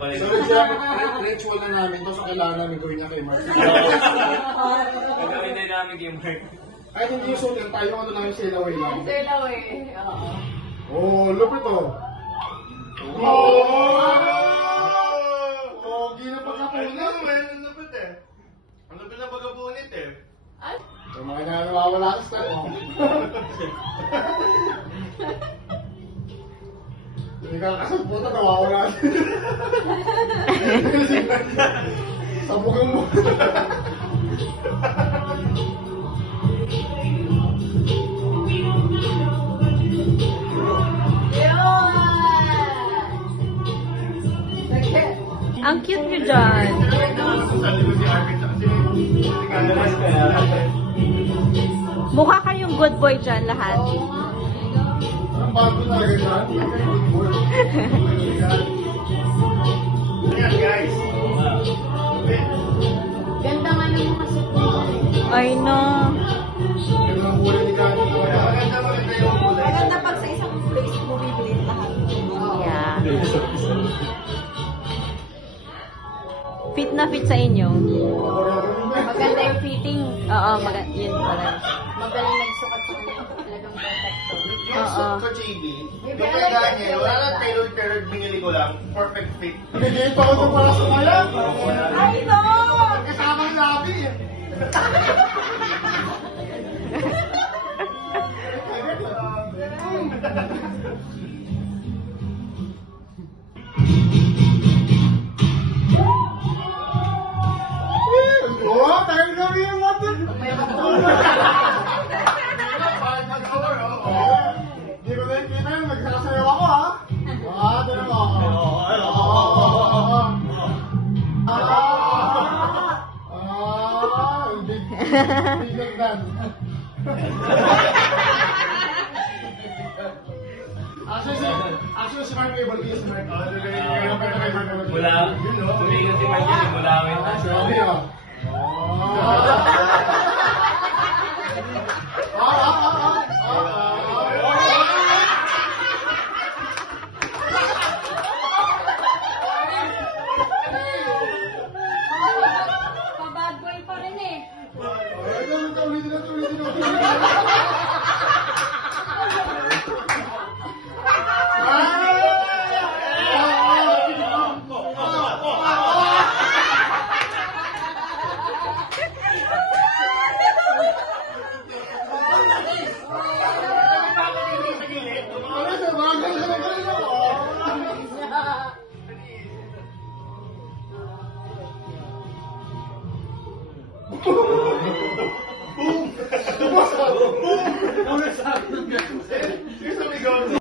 pala. So, ritual na namin to, so kailangan namin gawin niya kay Mark. Pagkawin din namin kay Mark. Kahit hindi yung suit, tayo ano lang yung sail away lang. Sail away. Oo. Oh, lupit to. Pogi na pagkapunit. Ang lupit eh. Ang lupit na pagkapunit eh. Ay, Yung mga nawawala sa style. Hindi ka kasal puta, nawawala. Sabukan mo. Ang cute nyo dyan. Sasali ko si Arvin sa kasi Madalas kaya. Mukha kayong good boy dyan lahat. Ang bago talaga dyan. Ayan guys. ganda nga ng mga suit mo. I know. Yung mga kulay ni Gani. Maganda yung kulay. Maganda pag sa isang place mo bibili lahat. Yeah. Fit na fit sa inyo. Maganda yung fitting. Oo, yun pala. Magaling nagsukat sa kanya. Talagang perfecto. Yung Oo. suit ko, JB, yung kaya niya, wala lang tailored, binili ko lang. Perfect fit. Pinigay pa ako ito para sa kaya. Ay, no! Kasama ang labi. Oh, tayo kami yung natin. Hindi ko nakikita yung nagsasayaw ako, ha? Tinan mo. Big like that. Actually, si Mark able to use Mark. Mula, humingan si Mark yun, mulawin na. Sabi, ah. Pa-bad boy pa rin eh. Oh,